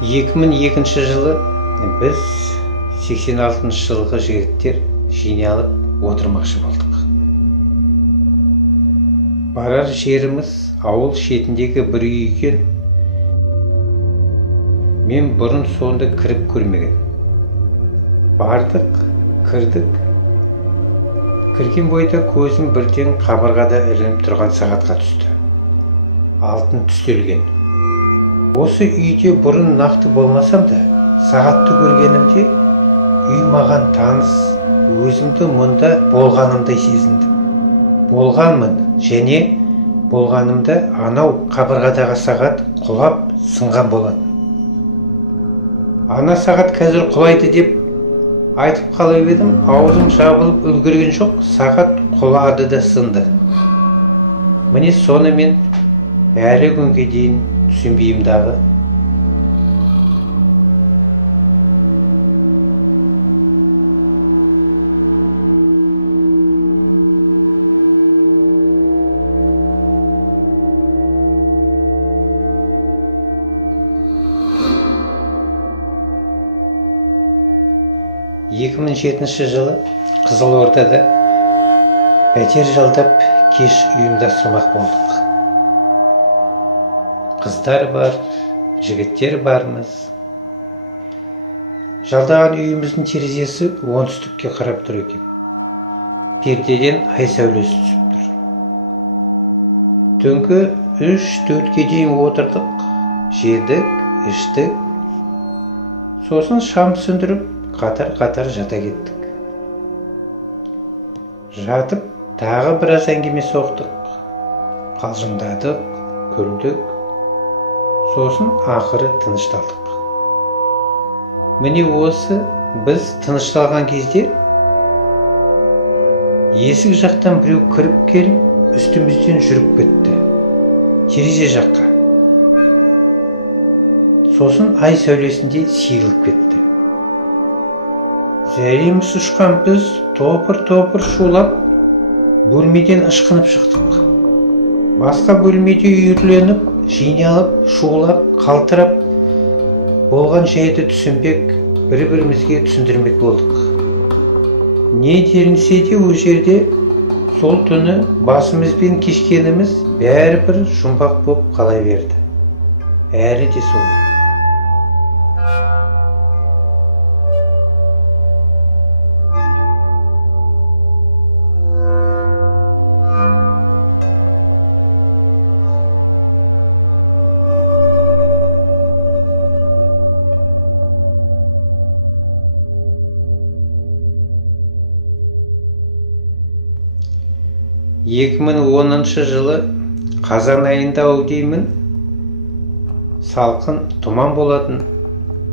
2002 жылы біз 86 жылғы жігіттер жиналып отырмақшы болдық. Барар жеріміз ауыл шетіндегі бір үй екен. Мен бұрын сонда кіріп көрмеген. Бардық, кірдік. Кірген бойда көзім бірден қабырғада ілініп тұрған сағатқа түсті. Алтын түстелген. Осы үйде бұрын нақты болмасам да, сағатты көргенімде үй маған таныс, өзімді мұнда болғанымдай сезіндім. Болғанмын және болғанымда анау қабырғадағы сағат құлап сынған болатын. Ана сағат қазір құлайды деп айтып қалып едім, аузым жабылып үлгерген жоқ, сағат құлады да сынды. Міне соны мен әлі күнге дейін түсінбеймін дағы. жылы Қызылордада пәтер жалдап кеш ұйымдастырмақ болдық. Қыздар бар, жігіттер бармыз. Жалдаған үйіміздің терезесі оңтүстікке қарап тұр екен. Пердеден ай сәулесі түсіп тұр. Түнгі 3-4-ге дейін отырдық, жедік, іштік. Сосын шам сөндіріп, қатар-қатар жата кеттік. Жатып, тағы біраз әңгіме соқтық. Қалжыңдадық, күлдік. Сосын ақыры тынышталдық. Міне осы біз тынышталған кезде есік жақтан біреу кіріп келіп, үстімізден жүріп кетті. Терезе жаққа. Сосын ай сәулесінде сейіліп кетті. Зәреміз ұшқан біз топыр-топыр шулап, бөлмеден ышқынып шықтық. Басқа бөлмеде үйірленіп, жиналып, шулап, қалтырап, болған жайды түсінбек, бір-бірімізге түсіндірмек болдық. Не делінсе де ол жерде сол түні басымызбен кешкеніміз бәрібір жұмбақ боп қала берді. Әлі де сол. 2010 жылы қазан айында деймін, салқын тұман болатын,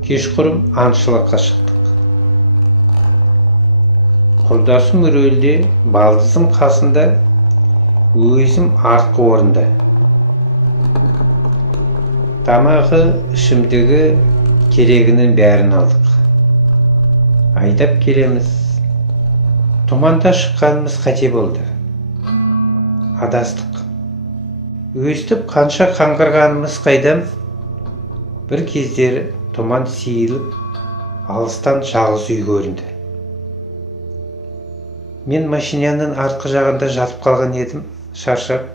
кешқұрым аңшылыққа шықтық. Құрдасым рөлде, балдызым қасында, өзім артқы орында. Тамағы, ішімдігі, керегінің бәрін алдық. Айдап келеміз. Тұманда шыққанымыз қате болды. Адастық. Өстіп қанша қаңғырғанымыз қайдам, бір кездері тұман сейіліп, алыстан жалғыз үй көрінді. Мен машинаның артқы жағында жатып қалған едім, шаршап.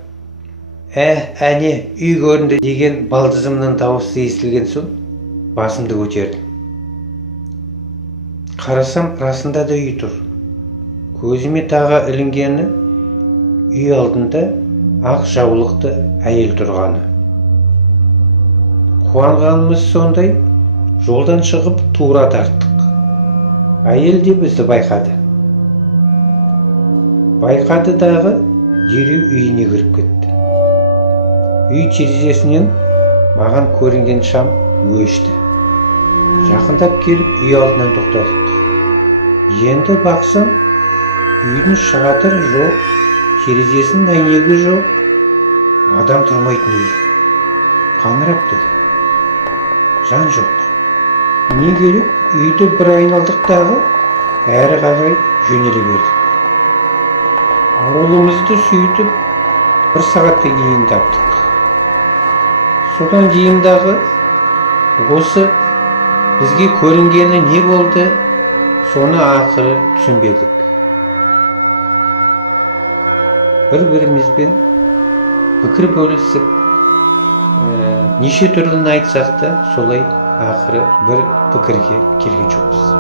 Әне, үй көрінді деген балдызымның дауысы естілген соң, басымды көтердім. Қарасам, расында да үй тұр. Көзіме тағы ілінгені үй алдында ақ жаулықты әйел тұрғаны. Қуанғанымыз сондай, жолдан шығып тура тарттық. Әйел де бізді байқады. Байқады дағы дереу үйіне кіріп кетті. Үй терезесінен маған көрінген шам өшті. Жақындап келіп үй алдынан тоқтадық. Енді бақсам, үйдің шатыры жоқ, терезесінің әйнегі жоқ, адам тұрмайтын үй. Қаңырап тұр. Жан жоқ. Не керек, үйді бір айналдық дағы, әрі қарай жөнеле бердік. Ауылымызды сөйтіп, бір сағаттан кейін таптық. Содан кейін дағы Осы бізге көрінгені не болды, соны ақыры түсінбедік. Бір-бірімізбен пікір бөлісіп, неше түрліні айтсақ та, солай ақыры бір пікірге келген жоқпыз.